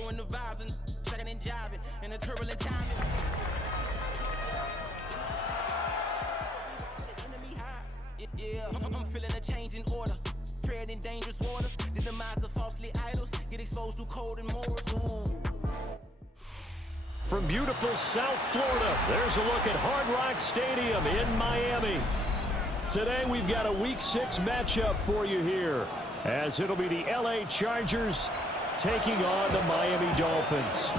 ruin the vibes and checking and jiving in a turbulent time. Yeah, I'm feeling a change in order. Treading dangerous waters. The demise of falsely idols. Get exposed to cold and morals. Ooh. From beautiful South Florida, there's a look at Hard Rock Stadium in Miami. Today we've got a Week 6 matchup for you here, as it'll be the LA Chargers taking on the Miami Dolphins.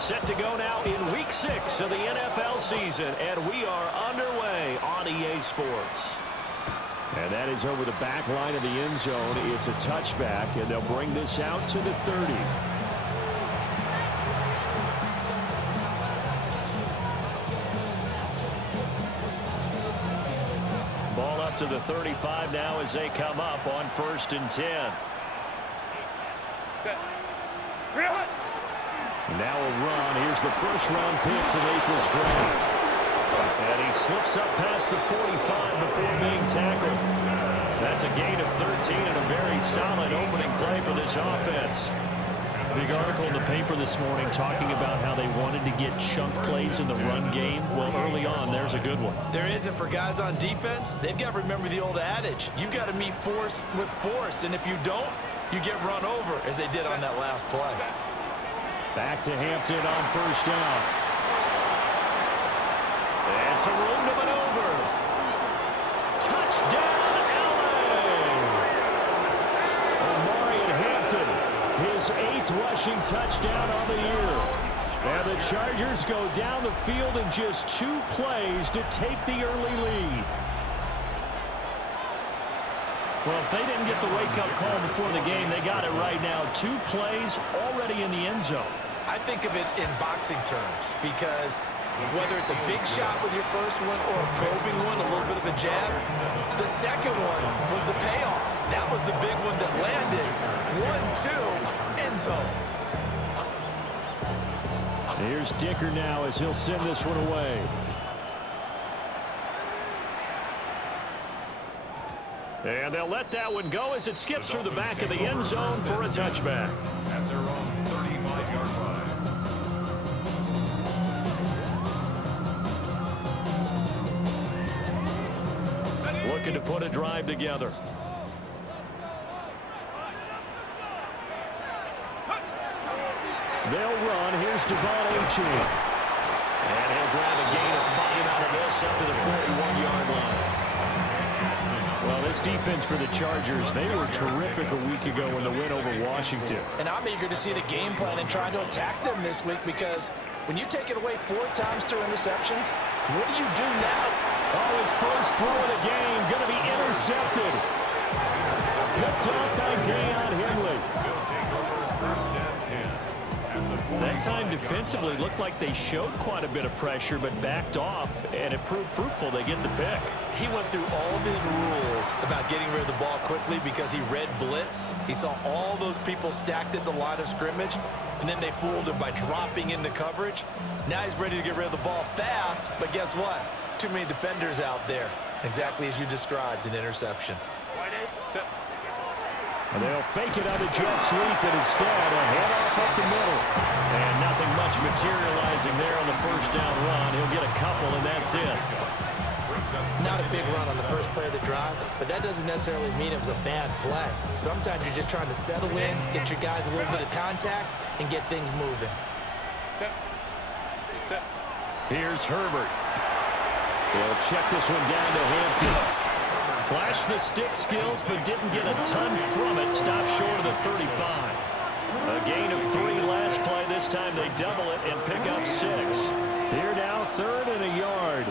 Set to go now in Week 6 of the NFL season, and we are underway on EA Sports. And that is over the back line of the end zone. It's a touchback, and they'll bring this out to the 30. Ball up to the 35 now as they come up on 1st and 10. Now a run. Here's the first-round pick from April's draft. And he slips up past the 45 before being tackled. That's a gain of 13 and a very solid opening play for this offense. Big article in the paper this morning talking about how they wanted to get chunk plays in the run game. Well, early on, there's a good one. There isn't for guys on defense. They've got to remember the old adage. You've got to meet force with force, and if you don't, you get run over, as they did on that last play. Back to Hampton on 1st down. And some room to maneuver. Touchdown, LA! Omarion Hampton, his 8th rushing touchdown on the year. And the Chargers go down the field in just 2 plays to take the early lead. Well, if they didn't get the wake-up call before the game, they got it right now. 2 plays already in the end zone. I think of it in boxing terms, because whether it's a big shot with your first one or a probing one, a little bit of a jab, the second one was the payoff. That was the big one that landed. 1-2, end zone. Here's Dicker now as he'll send this one away. And they'll let that one go as it skips through the back of the end zone for a touchback. At their own 35-yard line. Looking to put a drive together. They'll run. Here's Devon Achane. And he'll grab a gain of 5 out of this up to the 41-yard line. Well, this defense for the Chargers, they were terrific a week ago in the win over Washington. And I'm eager to see the game plan and trying to attack them this week, because when you take it away 4 times through interceptions, what do you do now? Oh, his first throw of the game going to be intercepted. Picked up by Deion Henley. That time defensively looked like they showed quite a bit of pressure but backed off, and it proved fruitful. They get the pick. He went through all of his rules about getting rid of the ball quickly because he read blitz. He saw all those people stacked at the line of scrimmage, and then they fooled him by dropping into coverage. Now he's ready to get rid of the ball fast, but guess what? Too many defenders out there. Exactly as you described, an interception. And they'll fake it on the jet sweep, and instead a handoff up the middle. And nothing much materializing there on the first down run. He'll get a couple, and that's it. Not a big run on the first play of the drive, but that doesn't necessarily mean it was a bad play. Sometimes you're just trying to settle in, get your guys a little bit of contact, and get things moving. Here's Herbert. He'll check this one down to Hampton. Flashed the stick skills, but didn't get a ton from it. Stopped short of the 35. A gain of 3 last play. This time they double it and pick up 6. Here now, 3rd and a yard.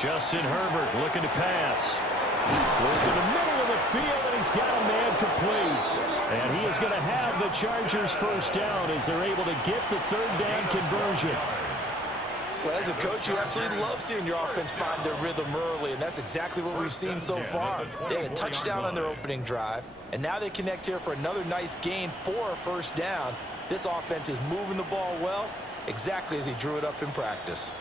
Justin Herbert looking to pass. Goes to the middle of the field, and he's got a man complete. And he is going to have the Chargers first down as they're able to get the 3rd down conversion. Well, as a coach, you absolutely love seeing your offense find their rhythm early, and that's exactly what we've seen so far. They had a touchdown on their opening drive, and now they connect here for another nice gain for a first down. This offense is moving the ball well, exactly as he drew it up in practice.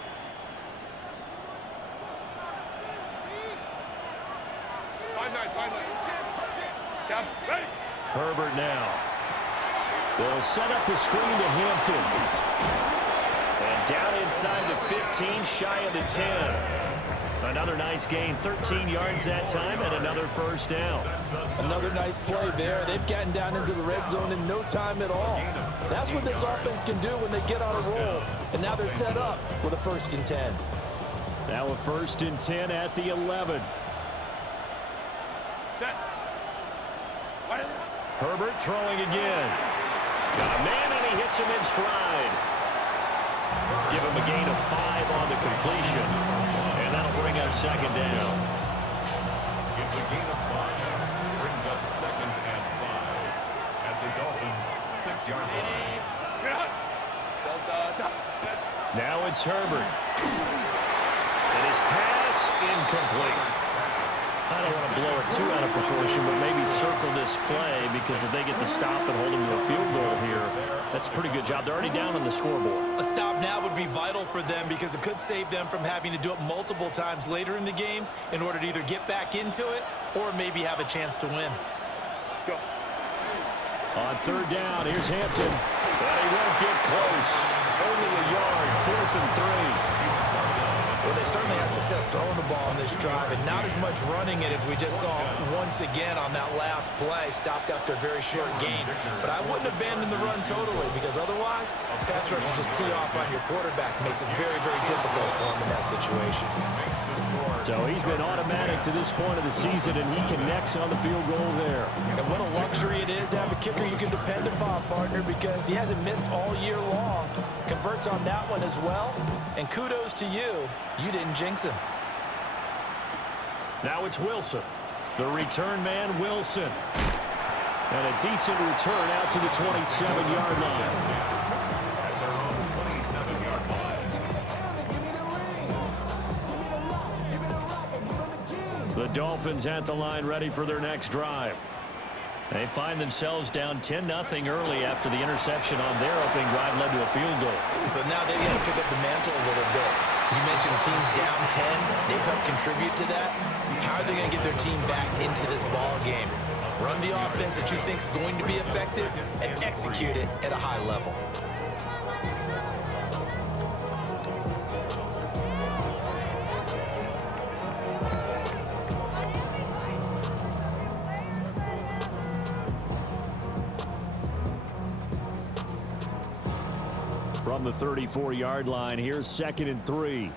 Herbert now. They'll set up the screen to Hampton. And down inside the 15, shy of the 10. Another nice gain, 13 yards that time, and another first down. Another nice play there. They've gotten down into the red zone in no time at all. That's what this offense can do when they get on a roll. And now they're set up with a 1st and 10. Now a 1st and 10 at the 11. Herbert throwing again. Got a man, and he hits him in stride. Give him a gain of 5 on the completion. And that'll bring up 2nd down. It's a gain of 5. Brings up 2nd and 5 at the Dolphins' 6-yard line. Now it's Herbert. And his pass incomplete. I don't want to blow it too out of proportion, but maybe circle this play, because if they get the stop and hold them to a field goal here, that's a pretty good job. They're already down on the scoreboard. A stop now would be vital for them, because it could save them from having to do it multiple times later in the game in order to either get back into it or maybe have a chance to win. Go. On 3rd down, here's Hampton. But he won't get close. Only a yard, 4th and 3. Well, they certainly had success throwing the ball on this drive, and not as much running it as we just saw once again on that last play, stopped after a very short gain. But I wouldn't abandon the run totally, because otherwise, pass rushers just tee off on your quarterback. Makes it very, very difficult for him in that situation. So he's been automatic to this point of the season, and he connects on the field goal there. And what a luxury it is to have a kicker you can depend upon, partner, because he hasn't missed all year long. Converts on that one as well, and kudos to you. You didn't jinx him. Now it's Wilson. The return man, Wilson. And a decent return out to the 27-yard line. At their own 27-yard line. The Dolphins at the line, ready for their next drive. They find themselves down 10-0 early after the interception on their opening drive led to a field goal. So now they've got to pick up the mantle a little bit. You mentioned teams down 10. They've helped contribute to that. How are they going to get their team back into this ball game? Run the offense that you think is going to be effective and execute it at a high level. From the 34-yard line, here's 2nd and 3.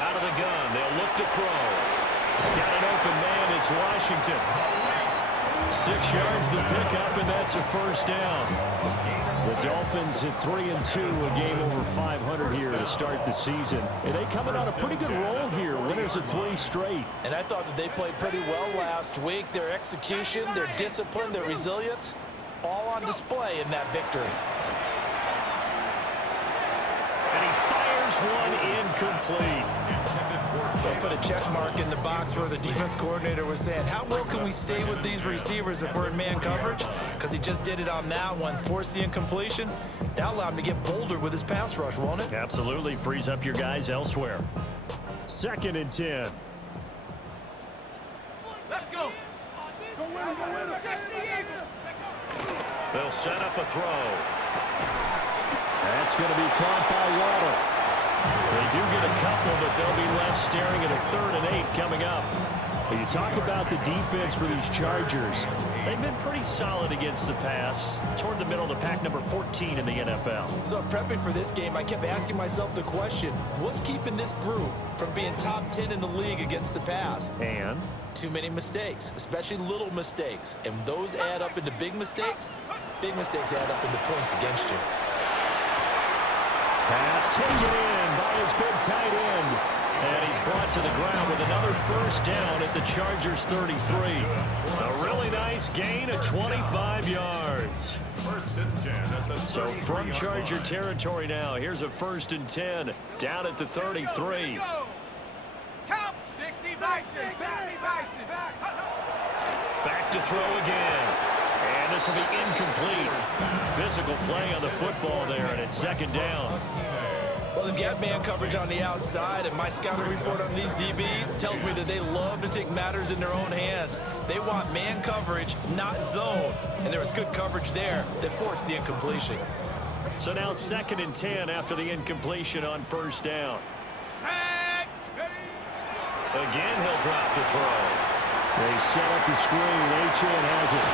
Out of the gun, they'll look to throw. Got an open man, it's Washington. 6 yards the pickup, and that's a first down. The Dolphins at 3-2, a game over 500 here to start the season. And they coming on a pretty good roll here, winners of 3 straight. And I thought that they played pretty well last week. Their execution, their discipline, their resilience, all on display in that victory. And he fires one incomplete. They'll put a check mark in the box where the defense coordinator was saying, how well can we stay with these receivers if we're in man coverage? Because he just did it on that one, forced the incompletion. That allowed him to get bolder with his pass rush, won't it? Absolutely, frees up your guys elsewhere. 2nd and 10. Let's go. They'll set up a throw. That's going to be caught by Waddle. They do get a couple, but they'll be left staring at a 3rd and 8 coming up. When you talk about the defense for these Chargers, they've been pretty solid against the pass, toward the middle of the pack, number 14 in the NFL. So prepping for this game, I kept asking myself the question, what's keeping this group from being top 10 in the league against the pass? And Too many mistakes, especially little mistakes. And those add up into big mistakes. Big mistakes add up into points against you. pass taken in by his big tight end. And he's brought to the ground with another first down at the Chargers 33. A really nice gain of 25 yards. 1st and 10 at the 33. So from Charger territory now, here's a 1st and 10 down at the 33. Count 60 Bison, 60 Bison. Back to throw again. And this will be incomplete. Physical play on the football there, and it's 2nd down. Well, they've got man coverage on the outside, and my scouting report on these DBs tells me that they love to take matters in their own hands. They want man coverage, not zone. And there was good coverage there that forced the incompletion. So now 2nd and 10 after the incompletion on 1st down. Again, he'll drop to throw. They set up the screen. Achane has it.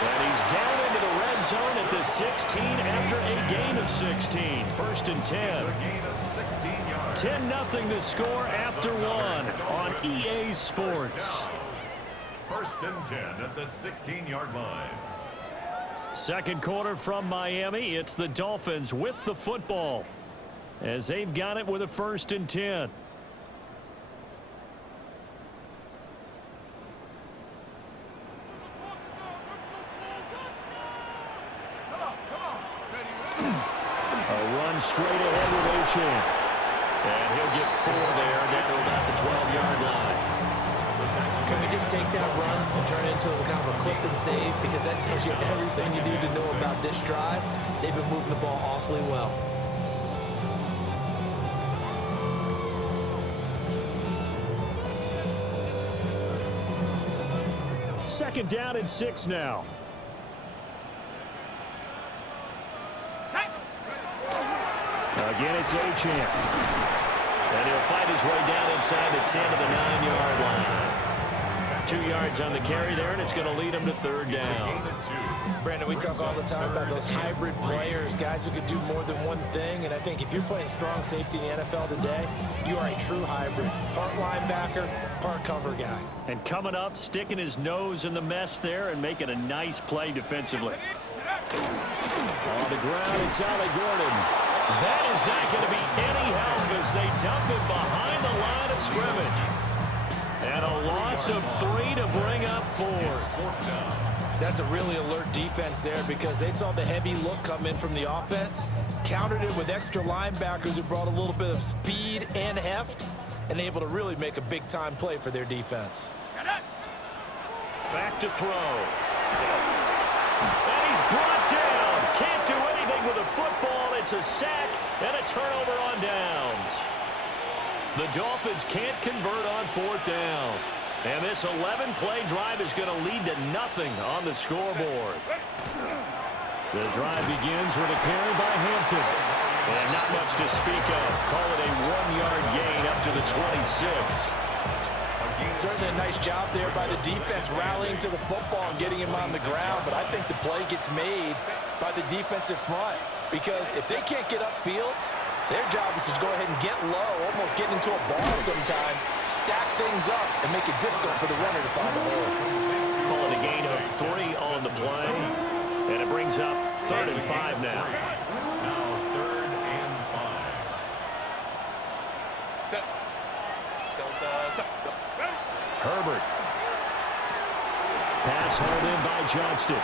And he's down into the red zone at the 16 after a gain of 16. 1st and 10. 10-0 the score after 1 on EA Sports. 1st and 10 at the 16-yard line. Second quarter from Miami. It's the Dolphins with the football as they've got it with a 1st and 10. Straight ahead with Achane. And he'll get 4 there down to about the 12-yard line. Can we just take that run and turn it into kind of a clip and save? Because that tells you everything you need to know about this drive. They've been moving the ball awfully well. Second down and 6 now. Again, it's Achane. And he'll fight his way down inside the 10 to the 9-yard line. 2 yards on the carry there, and it's going to lead him to 3rd down. Brandon, we talk all the time about those hybrid players, guys who could do more than one thing. And I think if you're playing strong safety in the NFL today, you are a true hybrid. Part linebacker, part cover guy. And coming up, sticking his nose in the mess there and making a nice play defensively. On the ground, it's Ali Gordon. That is not going to be any help as they dump him behind the line of scrimmage. And a loss of 3 to bring up 4. That's a really alert defense there because they saw the heavy look come in from the offense, countered it with extra linebackers who brought a little bit of speed and heft, and able to really make a big-time play for their defense. Back to throw. And he's brought down. Can't do anything with a football. It's a sack and a turnover on downs. The Dolphins can't convert on 4th down. And this 11-play drive is going to lead to nothing on the scoreboard. The drive begins with a carry by Hampton. And not much to speak of. Call it a 1-yard gain up to the 26. Certainly a nice job there by the defense rallying to the football and getting him on the ground. But I think the play gets made by the defensive front. Because if they can't get upfield, their job is to go ahead and get low, almost get into a ball sometimes, stack things up, and make it difficult for the runner to find a hole. Call it a gain of 3 on the play. And it brings up 3rd and 5 now. Now 3rd and 5. Herbert. Pass hauled in by Johnston.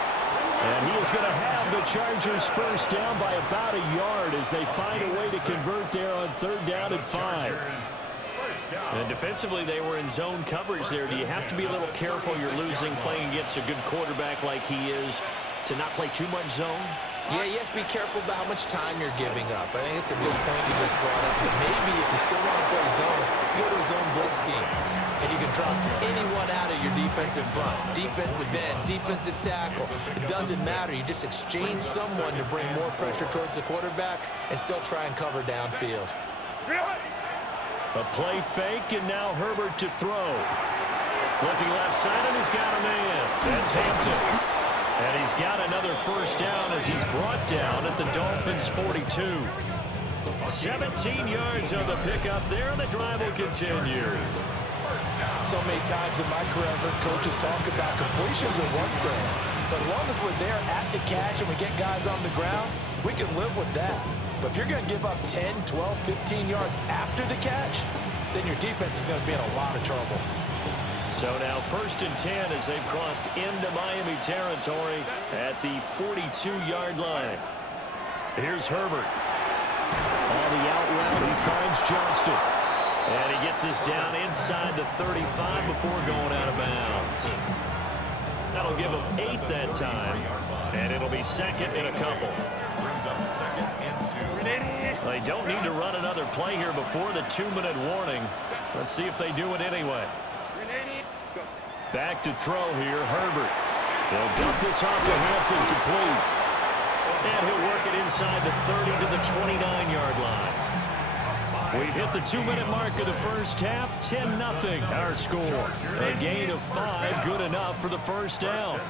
And he is going to have the Chargers 1st down by about a yard as they find a way to convert there on 3rd down and 5. And defensively, they were in zone coverage there. Do you have to be a little careful? You're losing playing against a good quarterback like he is to not play too much zone? Yeah, you have to be careful about how much time you're giving up. I think it's a good point you just brought up. So maybe if you still want to play zone, you go to a zone blitz scheme. And you can drop anyone out of your defensive front. Defensive end, defensive tackle. It doesn't matter. You just exchange someone to bring more pressure towards the quarterback and still try and cover downfield. A play fake, and now Herbert to throw. Looking left side, and he's got a man. That's Hampton. And he's got another 1st down as he's brought down at the Dolphins' 42. 17 yards on the pickup there, and the drive will continue. So many times in my career, I've heard coaches talk about completions are one thing. But as long as we're there at the catch and we get guys on the ground, we can live with that. But if you're going to give up 10, 12, 15 yards after the catch, then your defense is going to be in a lot of trouble. So now 1st and 10 as they've crossed into Miami territory at the 42-yard line. Here's Herbert. On the out route, he finds Johnston. And he gets us down inside the 35 before going out of bounds. That'll give him 8 that time. And it'll be 2nd and a couple. Brings up 2nd and 2. They don't need to run another play here before the 2-minute warning. Let's see if they do it anyway. Back to throw here, Herbert. They'll dump this off to Hampton, complete. And he'll work it inside the 30 to the 29-yard line. We've hit the 2-minute mark of the first half. 10-0 our score. A gain of 5, good enough for the first down.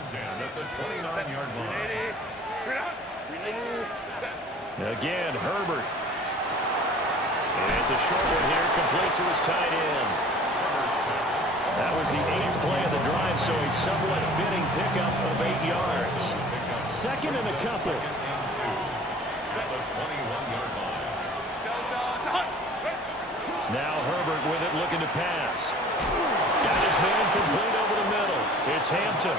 Again, Herbert. And it's a short one here, complete to his tight end. That was the 8th play of the drive, so a somewhat fitting pickup of 8 yards. Second and a couple. Now Herbert with it, looking to pass. Got his man complete over the middle. It's Hampton.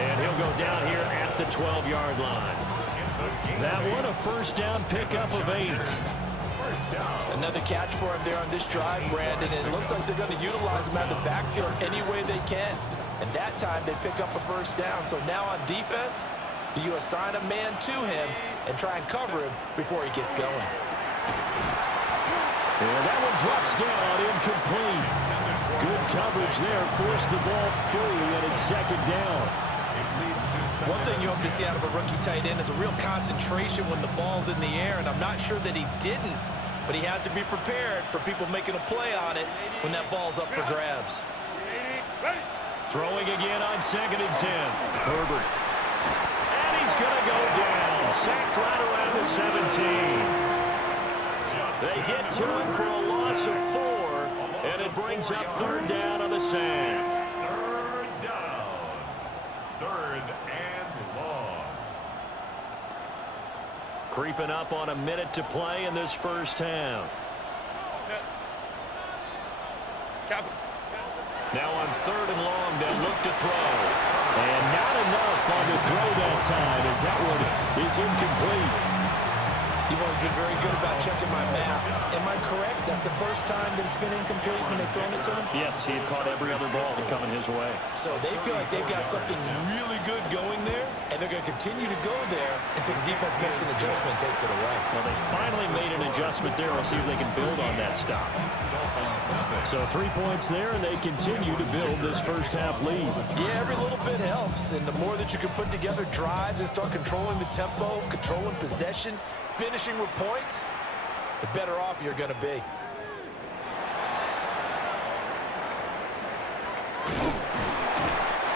And he'll go down here at the 12-yard line. That one, a first down pickup of 8. Another catch for him there on this drive, Brandon. And it looks like they're going to utilize him out of the backfield any way they can. And that time they pick up a first down. So now on defense, do you assign a man to him and try and cover him before he gets going? And that one drops down, incomplete. Good coverage there, forced the ball free, and it's second down. One thing you hope to see out of a rookie tight end is a real concentration when the ball's in the air, and I'm not sure that he didn't, but he has to be prepared for people making a play on it when that ball's up for grabs. Throwing again on 2nd and 10. Herbert. And he's going to go down. Sacked right around the 17. They get to him for a loss of 4, and it brings up 3rd down on the sack. 3rd down. 3rd and long. Creeping up on a minute to play in this first half. Now on 3rd and long, they'll look to throw. And not enough on the throw that time, as that one is incomplete. You've always been very good about checking my math. Am I correct? That's the first time that it's been incomplete when they've thrown it to him? Yes, he had caught every other ball coming his way. So they feel like they've got something really good going there, and they're going to continue to go there until the defense makes an adjustment and takes it away. Well, they finally made an adjustment there. We'll see if they can build on that stop. So 3 points there, and they continue to build this first half lead. Yeah, every little bit helps, and the more that you can put together drives and start controlling the tempo, controlling possession, finishing with points, the better off you're going to be.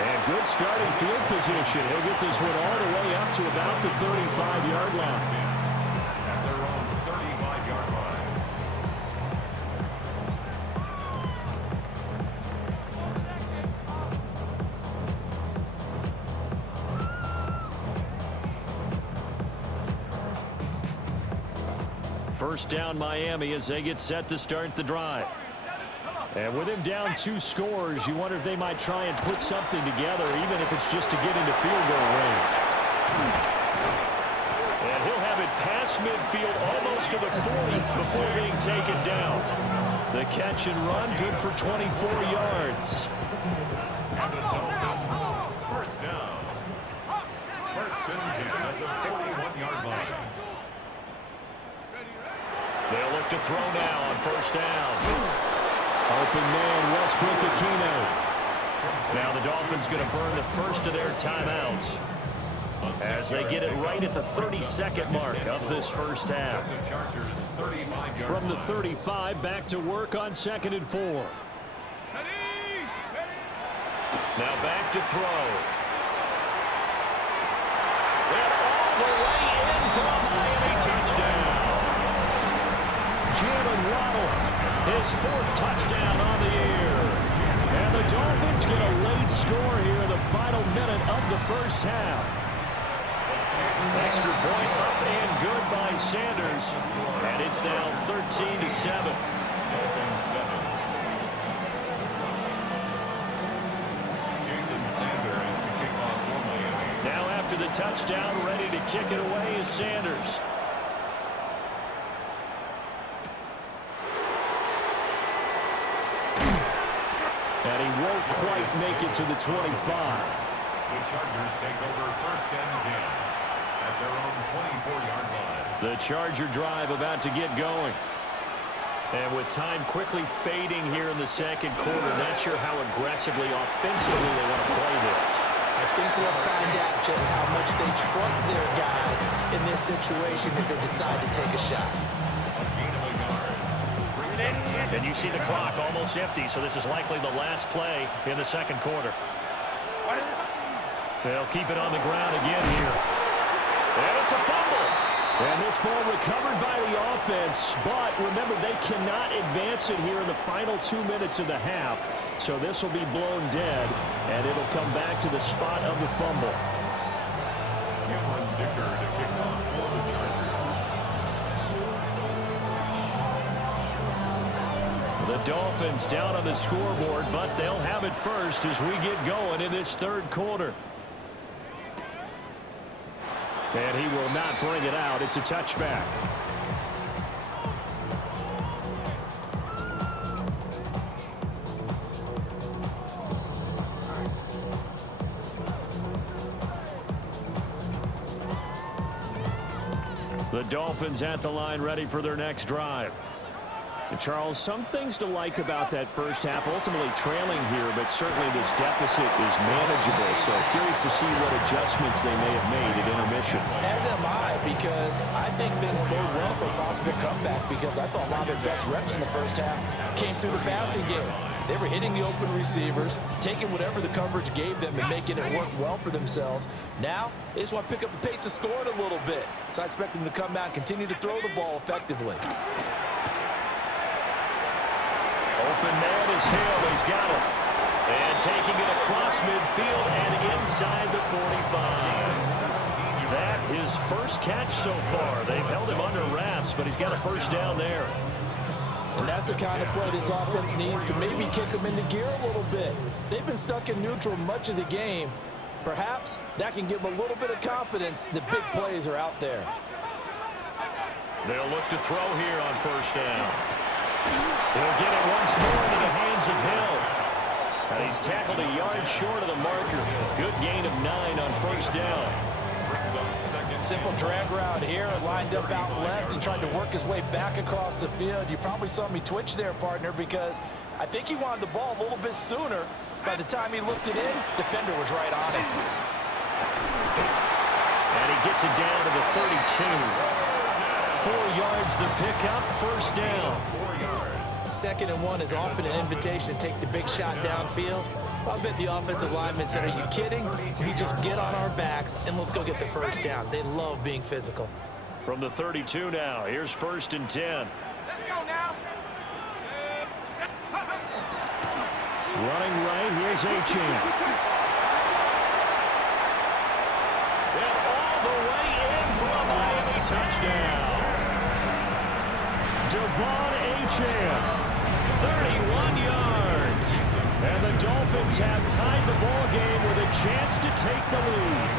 And good starting field position. He'll get this one all the way up to about the 35-yard line. At their own 35-yard line. First down Miami as they get set to start the drive. And with him down 2 scores, you wonder if they might try and put something together, even if it's just to get into field goal range. And he'll have it past midfield almost to the 40 before being taken down. The catch and run good for 24 yards. And the Dolphins, first down. 1st and 10 at the 41-yard line. They'll look to throw now on first down. Open man, Westbrook-Aquino. Now the Dolphins going to burn the first of their timeouts as they get it right at the 32nd mark of this first half. The Chargers 35-yard From the line. 35, back to work on 2nd and 4. Now back to throw. And all the way in for a Miami touchdown. Jalen Waddle, his 4th touchdown on the year. And the Dolphins get a late score here in the final minute of the first half. Extra point up and good by Sanders. And it's now 13-7. Dolphins 7. Jason Sanders to kick off for Miami. Now after the touchdown, ready to kick it away is Sanders. And he won't quite make it to the 25. The Chargers take over 1st and 10 at their own 24-yard line. The Charger drive about to get going. And with time quickly fading here in the second quarter, not sure how aggressively, offensively they want to play this. I think we'll find out just how much they trust their guys in this situation if they decide to take a shot. And you see the clock almost empty, so this is likely the last play in the second quarter. They'll keep it on the ground again here. And it's a fumble. And this ball recovered by the offense, but remember, they cannot advance it here in the final 2 minutes of the half. So this will be blown dead, and it'll come back to the spot of the fumble. Cameron Dicker to kick off for the Chargers. The Dolphins down on the scoreboard, but they'll have it first as we get going in this third quarter. And he will not bring it out. It's a touchback. The Dolphins at the line ready for their next drive. And Charles, some things to like about that first half. Ultimately trailing here, but certainly this deficit is manageable. So curious to see what adjustments they may have made at intermission. As am I, because I think things bode well for a possible comeback, because I thought a lot of their best reps in the first half came through the passing game. They were hitting the open receivers, taking whatever the coverage gave them and making it work well for themselves. Now, they just want to pick up the pace of scoring a little bit. So I expect them to come out and continue to throw the ball effectively. Open man is Hill. He's got it. And taking it across midfield and inside the 45. That his first catch so far. They've held him under wraps, but he's got a first down there. And that's the kind of play this offense needs to maybe kick them into gear a little bit. They've been stuck in neutral much of the game. Perhaps that can give them a little bit of confidence that big plays are out there. They'll look to throw here on first down. He'll get it once more into the hands of Hill. And he's tackled a yard short of the marker. Good gain of 9 on first down. Simple drag route here, lined up out left and tried to work his way back across the field. You probably saw me twitch there, partner, because I think he wanted the ball a little bit sooner. By the time he looked it in, defender was right on him. And he gets it down to the 32. 4 yards the pickup, first down. 2nd and 1 is often an invitation to take the big shot downfield. I bet the offensive lineman said, are you kidding? We just get on our backs and let's go get the first down. They love being physical. From the 32 now, here's 1st and 10. Let's go now. Running right, here's Achane. And all the way in for a Miami touchdown. Devon Achane. 31 yards. And the Dolphins have tied the ball game with a chance to take the lead.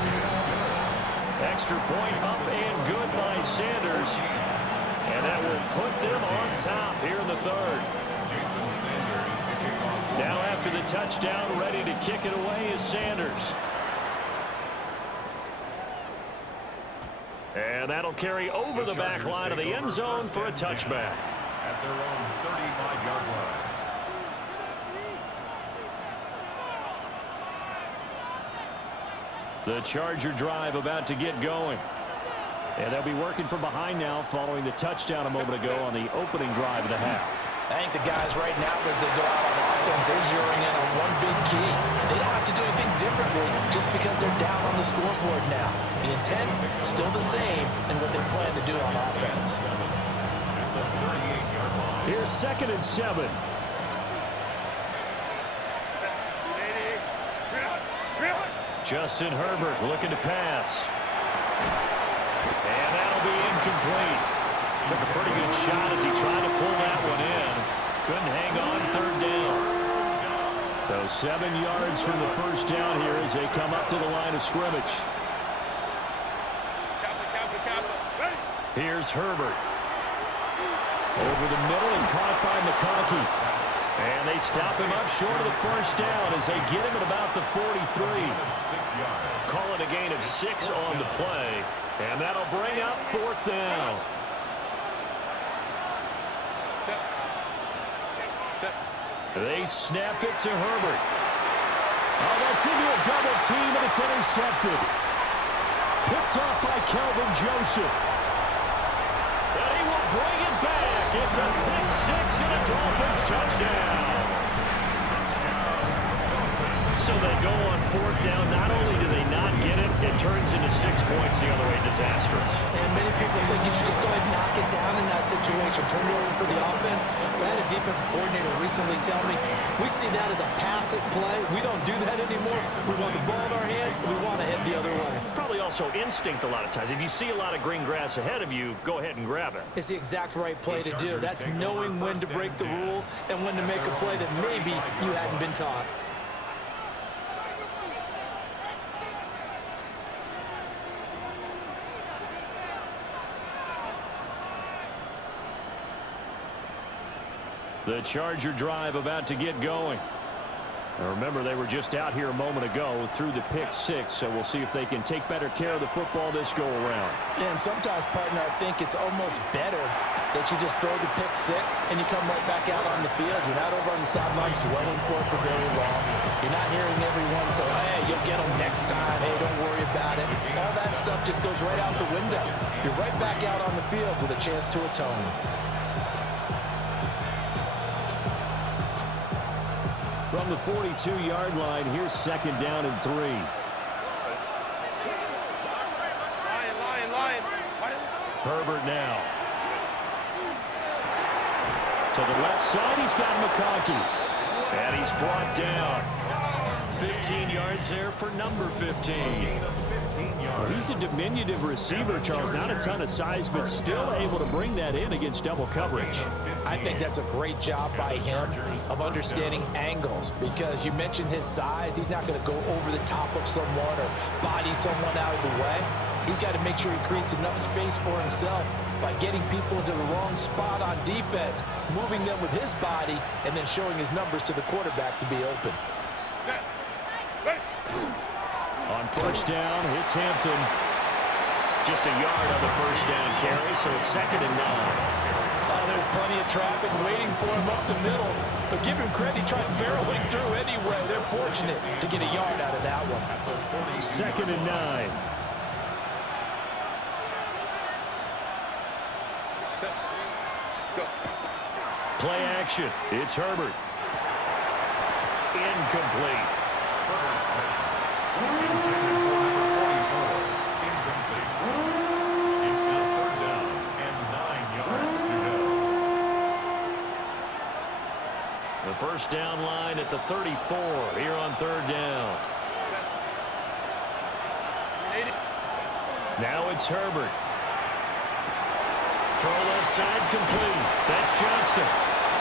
Extra point up and good by Sanders. And that will put them on top here in the third. Now after the touchdown, ready to kick it away is Sanders. And that'll carry over the back line of the end zone for a touchback. At their own 35-yard line. The Charger drive about to get going. And they'll be working from behind now following the touchdown a moment ago on the opening drive of the half. I think the guys right now, as they go out on offense, they're zeroing in on one big key. They don't have to do anything differently just because they're down on the scoreboard now. The intent still the same in what they plan to do on offense. Here's 2nd and 7. Justin Herbert looking to pass. And that'll be incomplete. Took a pretty good shot as he tried to pull that one in. Couldn't hang on 3rd down. So 7 yards from the first down here as they come up to the line of scrimmage. Here's Herbert. Over the middle and caught by McConkey. And they stop him up short of the first down as they get him at about the 43. Call it a gain of 6 on the play. And that'll bring up 4th down. They snap it to Herbert. Oh, that's into a double team, and it's intercepted. Picked off by Calvin Joseph. And he will bring it back. It's a pick six and a Dolphins touchdown. So they go on fourth down. Not only do they not get it, it turns into 6 points the other way. Disastrous. And many people think you should just go ahead and knock it down in that situation. Turn it over for the offense. But I had a defensive coordinator recently tell me, we see that as a passive play. We don't do that anymore. We want the ball in our hands, and we want to head the other way. It's probably also instinct a lot of times. If you see a lot of green grass ahead of you, go ahead and grab it. It's the exact right play to do. That's knowing when to break the rules and when to make a play that maybe you hadn't been taught. The Charger drive about to get going. Now remember, they were just out here a moment ago through the pick six, so we'll see if they can take better care of the football this go-around. Yeah, and sometimes, partner, I think it's almost better that you just throw the pick six and you come right back out on the field. You're not over on the sidelines dwelling for it for very long. You're not hearing everyone say, hey, you'll get them next time. Hey, don't worry about it. All that stuff just goes right out the window. You're right back out on the field with a chance to atone. From the 42-yard line, here's second down and 3. Herbert now. To the left side, he's got McConkey. And he's brought down. 15 yards there for number 15. Well, he's a diminutive receiver, Charles. Not a ton of size, but still able to bring that in against double coverage. I think that's a great job by him of understanding angles, because you mentioned his size. He's not going to go over the top of someone or body someone out of the way. He's got to make sure he creates enough space for himself by getting people into the wrong spot on defense, moving them with his body, and then showing his numbers to the quarterback to be open. On first down, it's Hampton. Just a yard on the first down carry, so it's 2nd and 9. Oh, there's plenty of traffic waiting for him up the middle. But give him credit, he tried barreling through anyway. They're fortunate to get a yard out of that one. 2nd and 9. Play action. It's Herbert. Incomplete. It's now 3rd down and 9 yards to go. The first down line at the 34 here on 3rd down. Now it's Herbert. Throw left side complete. That's Johnston.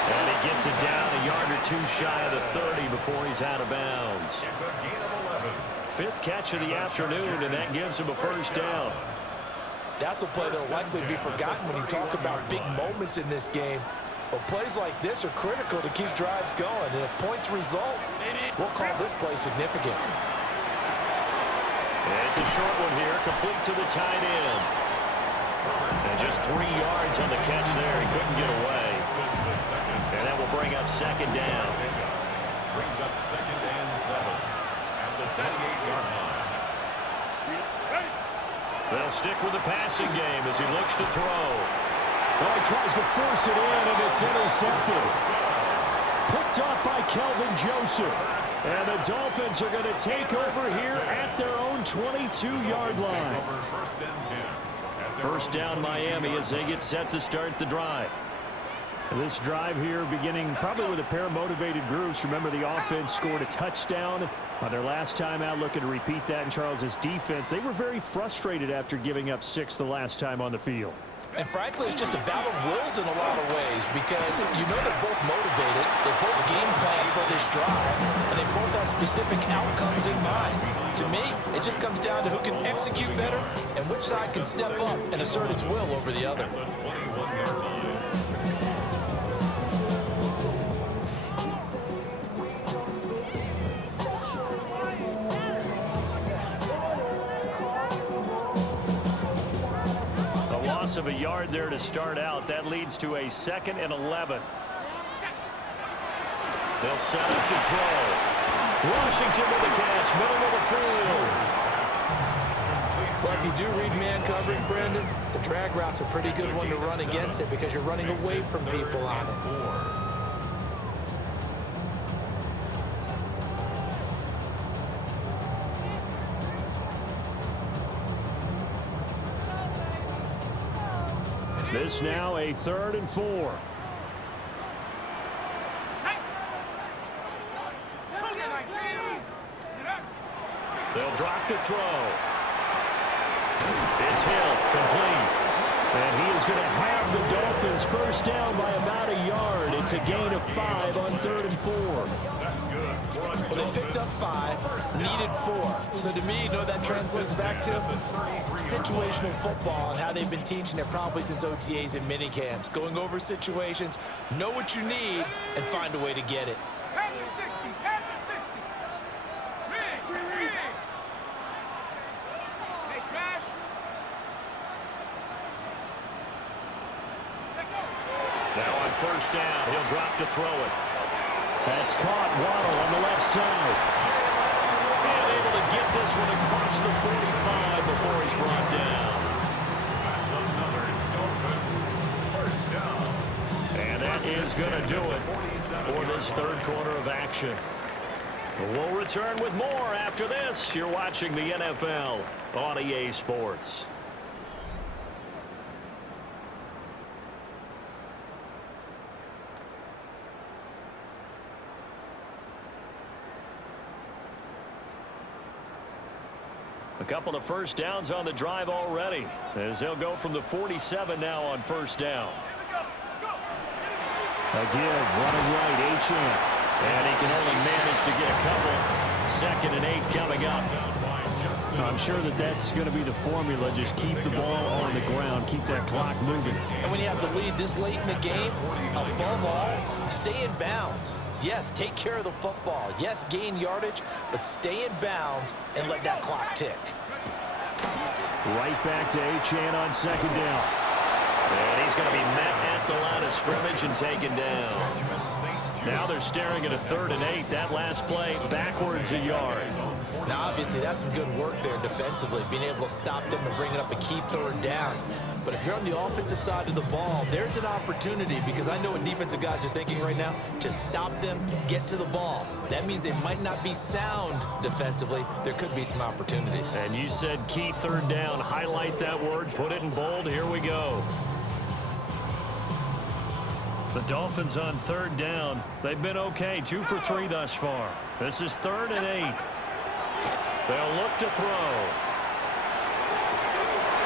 And he gets it down a yard or two shy of the 30 before he's out of bounds. It's a gain of 11. 5th catch of the afternoon, and that gives him a first down. That's a play that will likely be forgotten when you talk about big moments in this game. But plays like this are critical to keep drives going. And if points result, we'll call this play significant. It's a short one here, complete to the tight end. And just 3 yards on the catch there. He couldn't get away. And that will bring up 2nd down. Brings up 2nd and 7 at the 28-yard line. They'll stick with the passing game as he looks to throw. Oh, he tries to force it in, and it's intercepted. Picked off by Calvin Joseph. And the Dolphins are going to take over here at their own 22-yard line. First down Miami as they get set to start the drive. This drive here beginning probably with a pair of motivated groups. Remember, the offense scored a touchdown on their last time out, looking to repeat that in Charles's defense. They were very frustrated after giving up 6 the last time on the field. And frankly, it's just a battle of wills in a lot of ways, because you know they're both motivated, they both game plan for this drive, and they both have specific outcomes in mind. To me, it just comes down to who can execute better and which side can step up and assert its will over the other. Of a yard there to start out. That leads to a 2nd and 11. They'll set up to throw. Washington with the catch, middle of the field. Well, if you do read man coverage, Brandon, the drag route's a pretty good one to run against it because you're running away from people on it. This now a 3rd and 4. They'll drop to throw. It's Hill, complete. And he is going to have the Dolphins first down by about a yard. It's a gain of 5 on 3rd and 4. That's good. Well, they picked up 5, needed 4. So to me, you know what that translates back to? Situational football and how they've been teaching it probably since OTAs and minicamps. Going over situations, know what you need, and find a way to get it. Have your 60, have your 60. Riggs. Hey, smash. Now on first down, he'll drop to throw it. That's caught. Waddle on the left side. And able to get this one across the 45 before he's brought down. That's another Dolphins first down. And that is going to do it for this third quarter of action. We'll return with more after this. You're watching the NFL on EA Sports. A couple of first downs on the drive already, as they'll go from the 47 now on first down. A give, running right, Achane. And he can only manage to get a couple. 2nd and 8 coming up. I'm sure that's going to be the formula. Just keep the ball on the ground, keep that clock moving. And when you have the lead this late in the game, above all, stay in bounds. Yes, take care of the football. Yes, gain yardage, but stay in bounds and let that clock tick. Right back to Achane on 2nd down. And he's going to be met at the line of scrimmage and taken down. Now they're staring at a 3rd and 8. That last play backwards a yard. Now, obviously, that's some good work there defensively, being able to stop them and bringing up a key 3rd down. But if you're on the offensive side of the ball, there's an opportunity because I know what defensive guys are thinking right now. Just stop them, get to the ball. That means they might not be sound defensively. There could be some opportunities. And you said key 3rd down. Highlight that word. Put it in bold. Here we go. The Dolphins on 3rd down. They've been okay. 2 for 3 thus far. This is 3rd and 8. They'll look to throw.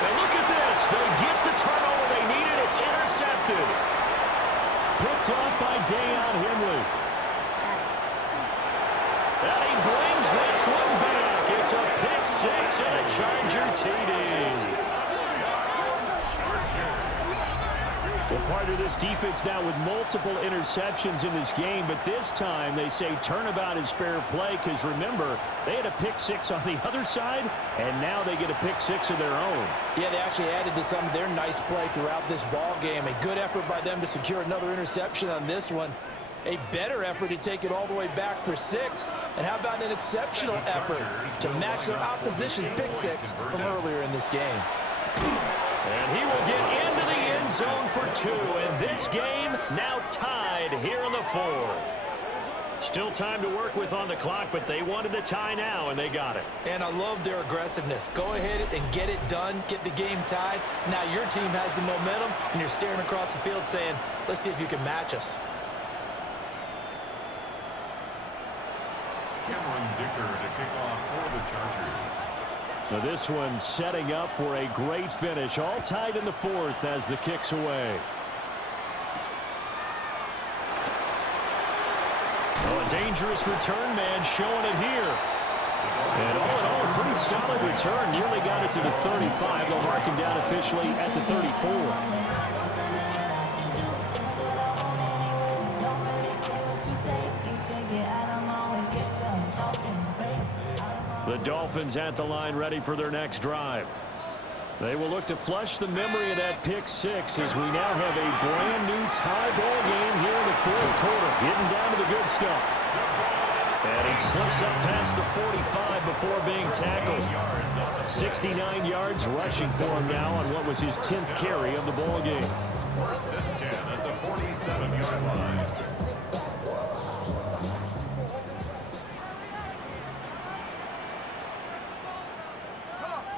And look at this. They get the turnover they needed. It's intercepted. Picked off by Deion Henry. And he brings this one back. It's a pick 6 and a Charger TD. Well, part of this defense now with multiple interceptions in this game, but this time they say turnabout is fair play because, remember, they had a pick 6 on the other side, and now they get a pick 6 of their own. Yeah, they actually added to some of their nice play throughout this ball game. A good effort by them to secure another interception on this one. A better effort to take it all the way back for 6. And how about an exceptional effort to match their opposition's pick 6 from earlier in this game. And he will get into the end zone for 2. And this game now tied here in the 4th. Still time to work with on the clock, but they wanted the tie now, and they got it. And I love their aggressiveness. Go ahead and get it done, get the game tied. Now your team has the momentum, and you're staring across the field saying, let's see if you can match us. Cameron Dicker to kick off for the Chargers. Now this one setting up for a great finish. All tied in the 4th as the kick's away. Oh, a dangerous return man showing it here. And all in all, a pretty solid return. Nearly got it to the 35. They'll mark him down officially at the 34. The Dolphins at the line ready for their next drive. They will look to flush the memory of that pick six as we now have a brand-new tie ball game here in the fourth quarter. Getting down to the good stuff. And he slips up past the 45 before being tackled. 69 yards rushing for him now on what was his 10th carry of the ball game. First and 10 at the 47-yard line.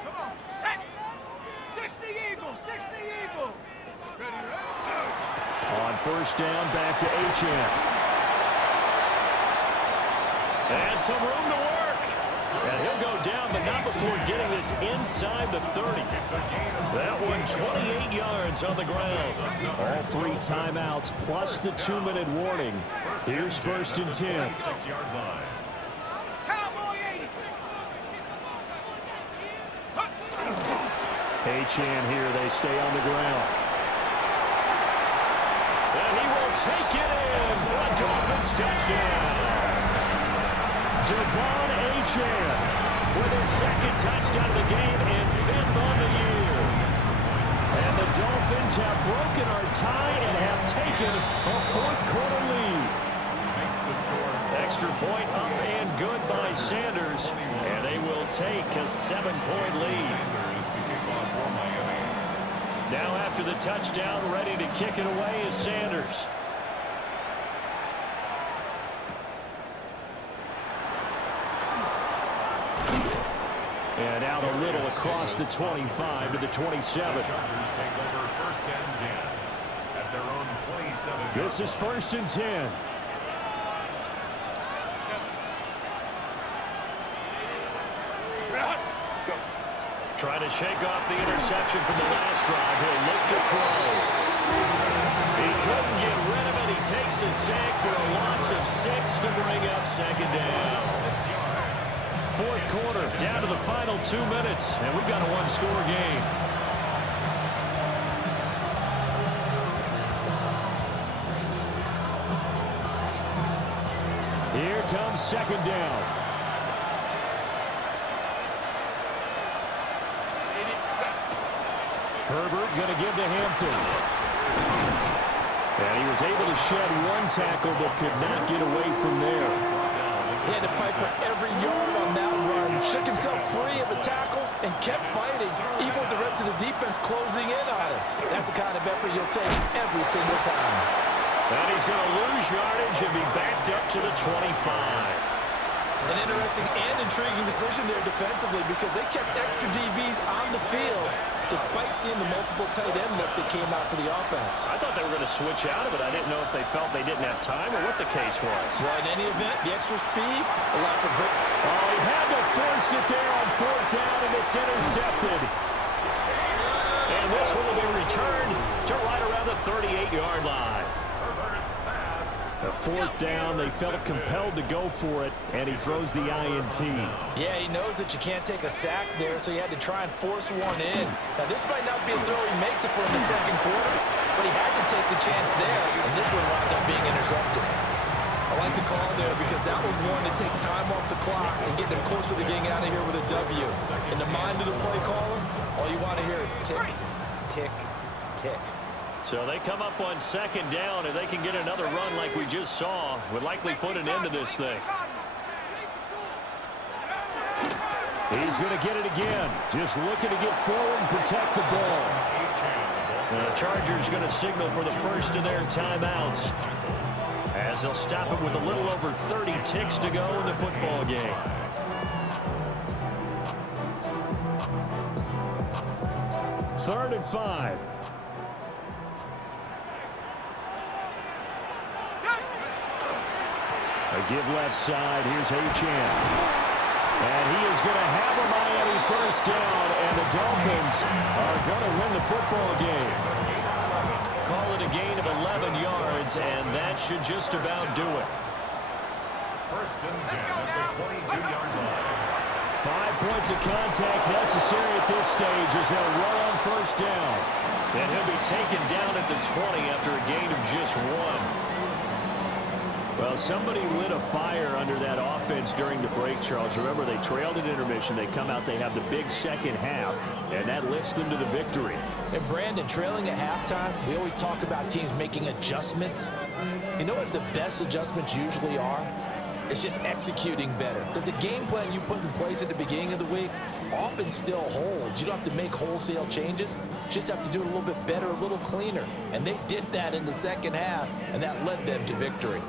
Come on, set. 60 Eagles, 60 Eagles. Ready, On first down, back to Achane. And some room to work. And he'll go down, but not before getting this inside the 30. That one 28 yards on the ground. All 3 timeouts plus the 2-minute warning. Here's first and 10. 6-yard line. Cowboy 80. Achane here, they stay on the ground. And he will take it in for a Dolphins touchdown. Devon Achane with his second touchdown of the game and 5th on the year. And the Dolphins have broken our tie and have taken a fourth quarter lead. Makes the score. Extra point up and good by Sanders. And they will take a 7-point lead. Sanders to kick off for Miami. Now after the touchdown, ready to kick it away is Sanders. And out a little across the 25 to the 27. The Chargers take over first and 10 at their own 27. This is first and 10. Trying to shake off the interception from the last drive. He'll look to throw. He couldn't get rid of it. He takes a sack for a loss of 6 to bring up second down. Fourth quarter, down to the final 2 minutes, and we've got a one-score game. Here comes second down. Herbert going to give to Hampton. And he was able to shed one tackle but could not get away from there. He had to fight for every yard on that run. Shook himself free of a tackle and kept fighting, even with the rest of the defense closing in on him. That's the kind of effort you'll take every single time. And he's going to lose yardage and be backed up to the 25. An interesting and intriguing decision there defensively because they kept extra DBs on the field despite seeing the multiple tight end look that came out for the offense. I thought they were going to switch out of it. I didn't know if they felt they didn't have time or what the case was. Well, in any event, the extra speed allowed for great... Oh, he had to force it there on fourth down, and it's intercepted. And this one will be returned to right around the 38-yard line. A fourth down, they felt compelled to go for it, and he throws the INT. Yeah, he knows that you can't take a sack there, so he had to try and force one in. Now, this might not be a throw he makes it for in the second quarter, but he had to take the chance there, and this one wound up being intercepted. I like the call there because that was one to take time off the clock and get them closer to getting out of here with a W. In the mind of the play caller, all you want to hear is tick, tick, tick. So they come up on second down, and they can get another run like we just saw. Would likely put an end to this thing. He's going to get it again. Just looking to get forward and protect the ball. The Chargers going to signal for the first of their timeouts, as they'll stop it with a little over 30 ticks to go in the football game. Third and 5. A give left side. Here's Achane. And he is going to have a Miami first down, and the Dolphins are going to win the football game. Call it a gain of 11 yards, and that should just about do it. First and 10 at the 22-yard line. 5 points of contact necessary at this stage as they'll run on first down. And he'll be taken down at the 20 after a gain of just 1. Well, somebody lit a fire under that offense during the break, Charles. Remember, they trailed at intermission. They come out, they have the big second half, and that lifts them to the victory. And Brandon, trailing at halftime, we always talk about teams making adjustments. You know what the best adjustments usually are? It's just executing better. Because the game plan you put in place at the beginning of the week often still holds. You don't have to make wholesale changes. You just have to do it a little bit better, a little cleaner. And they did that in the second half, and that led them to victory.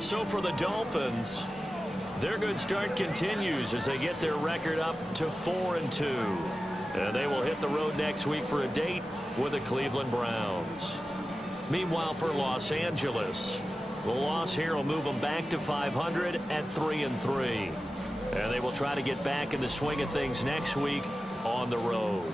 So for the Dolphins, their good start continues as they get their record up to 4-2. And they will hit the road next week for a date with the Cleveland Browns. Meanwhile, for Los Angeles, the loss here will move them back to 500 at 3-3. And they will try to get back in the swing of things next week on the road.